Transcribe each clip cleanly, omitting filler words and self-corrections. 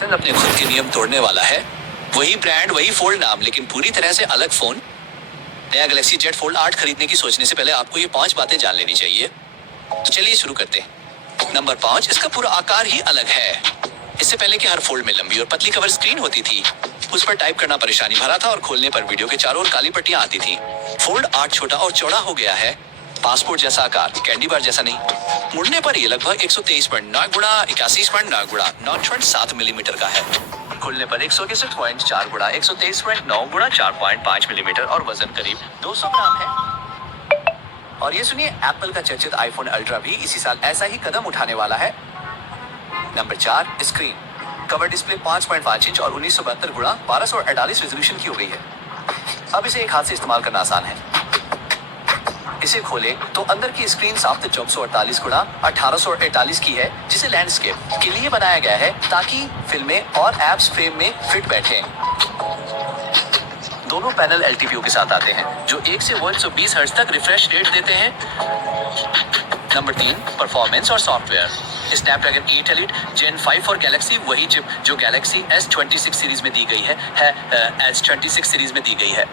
Sir अपने खुद के नियम तोड़ने वाला है। वही ब्रांड वही फोल्ड नाम, लेकिन पूरी तरह से अलग फोन। नया गैलेक्सी जेट फोल्ड 8 खरीदने की सोचने से पहले आपको ये 5 बातें जान लेनी चाहिए। तो चलिए शुरू करते हैं। नंबर 5, इसका पूरा आकार ही अलग है। इससे पहले कि हर फोल्ड में लंबी और पतली कवर स्क्रीन होती थी, उस पर टाइप करना परेशानी भरा था और खोलने पर वीडियो के चारों ओर काली पट्टियां आती थी। फोल्ड 8 छोटा और चौड़ा हो गया है। पासपोर्ट जैसा आकार, कैंडी बार जैसा नहीं। मुड़ने पर ये लगभग 123.9 गुणा 81.9 गुणा 9.7 मिलीमीटर का है। खुलने पर 161.4 गुणा 123.9 गुणा 4.5 मिलीमीटर और वजन करीब 200 ग्राम है। और ये सुनिए, एप्पल का चर्चित आईफोन अल्ट्रा भी इसी साल ऐसा ही कदम उठाने वाला है। Number 4, screen cover display 5.5 inch और 1972 गुणा 1248 रेजोल्यूशन की हो गई है। अब इसे एक हाथ से इस्तेमाल करना आसान है। इसे खोले तो अंदर की स्क्रीन साफ 448 गुणा 1848 की है, जिसे लैंडस्केप के लिए बनाया गया है ताकि फिल्में और एप्स फ्रेम में फिट बैठे। दोनों पैनल LTPO के साथ आते हैं, जो 1 से 120 हर्ट्ज तक रिफ्रेश रेट देते हैं। नंबर 3, परफॉर्मेंस और सॉफ्टवेयर। स्नैपड्रैगन 8 एलीट जेन 5 और गैलेक्सी वही चिप जो गैलेक्सी S26 सीरीज में दी गई है S26 सीरीज में दी गई है।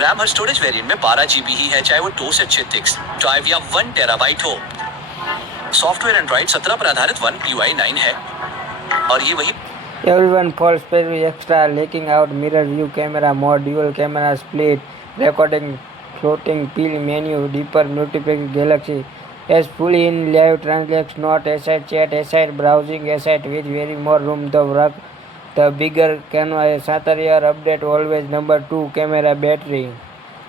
रैम हर स्टोरेज वेरिएंट में 12 GB ही है, चाहे वो 2 से 6 थिक्स ड्राइव या 1 टेराबाइट हो। सॉफ्टवेयर एंड्रॉइड 17 पर आधारित One UI 9 है और ये वही Everyone falls very extra, leaking out mirror view camera mode, dual camera split, recording, floating peel menu, deeper multiplayer Galaxy S fully in live translates, not aside chat, aside browsing, aside with very more room the work, the bigger camera, Saturday update always. Number 2, camera battery.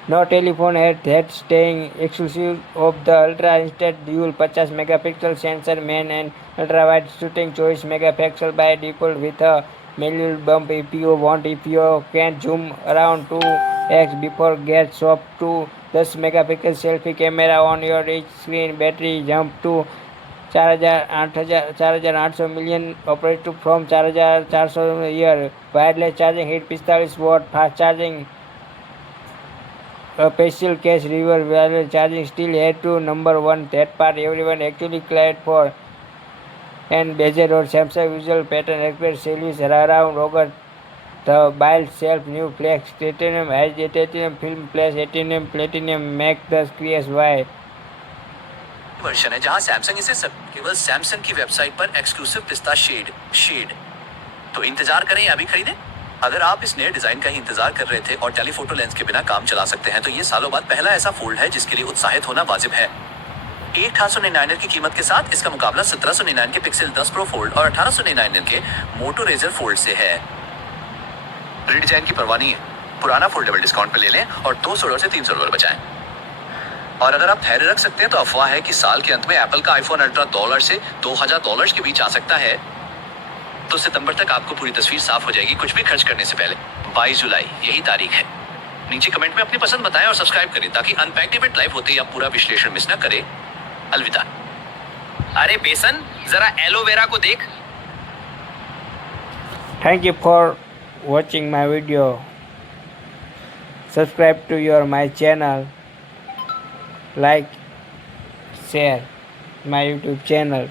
No telephone head staying exclusive of the ultra instant dual 50 megapixel sensor main and ultra wide shooting choice megapixel by default with a manual bump. If you want, if you can zoom around 2x before get soft to 10 megapixel selfie camera on your each screen. Battery jump to 4800 million operated from 4400 year. Wireless charging hit 45 watt fast charging. A special case river wireless charging still head to number 1. That part everyone actually clad for. And bezel or Samsung visual pattern expert series around August. The build self new flex titanium has titanium film plus platinum make the squeeze wide. Version है जहां Samsung इसे सब केवल Samsung की website पर exclusive पिस्ता shade. तो इंतजार करें या अभी खरीदें। अगर आप इस नए डिजाइन का ही इंतजार कर रहे थे और टेलीफोटो लेंस के बिना काम चला सकते हैं, तो ये सालों बाद पहला ऐसा फोल्ड है जिसके लिए उत्साहित होना वाजिब है। 1899 की कीमत के साथ इसका मुकाबला 1799 के पिक्सल 10 प्रो फोल्ड और 1899 के मोटो रेजर फोल्ड से है। रीडिजाइन की परवाह नहीं है, पुराना फोल्डेबल डिस्काउंट पे ले लें और $200 से $300 बचाएं। और अगर आप धैर्य रख सकते हैं तो अफवाह है कि साल के अंत में एप्पल का आईफोन अल्ट्रा $1 से $2000 के बीच आ सकता है। तो सितंबर तक आपको पूरी तस्वीर साफ हो जाएगी कुछ भी खर्च करने से पहले। 22 जुलाई यही तारीख है। नीचे कमेंट में अपनी पसंद बताएं और सब्सक्राइब करें ताकि अनपैक्ड इवेंट लाइव होते ही आप पूरा विश्लेषण मिस न करें। अलविदा। अरे बेसन, जरा एलोवेरा को देख। Thank you for watching my video. Subscribe to my channel. Like, share my YouTube channel.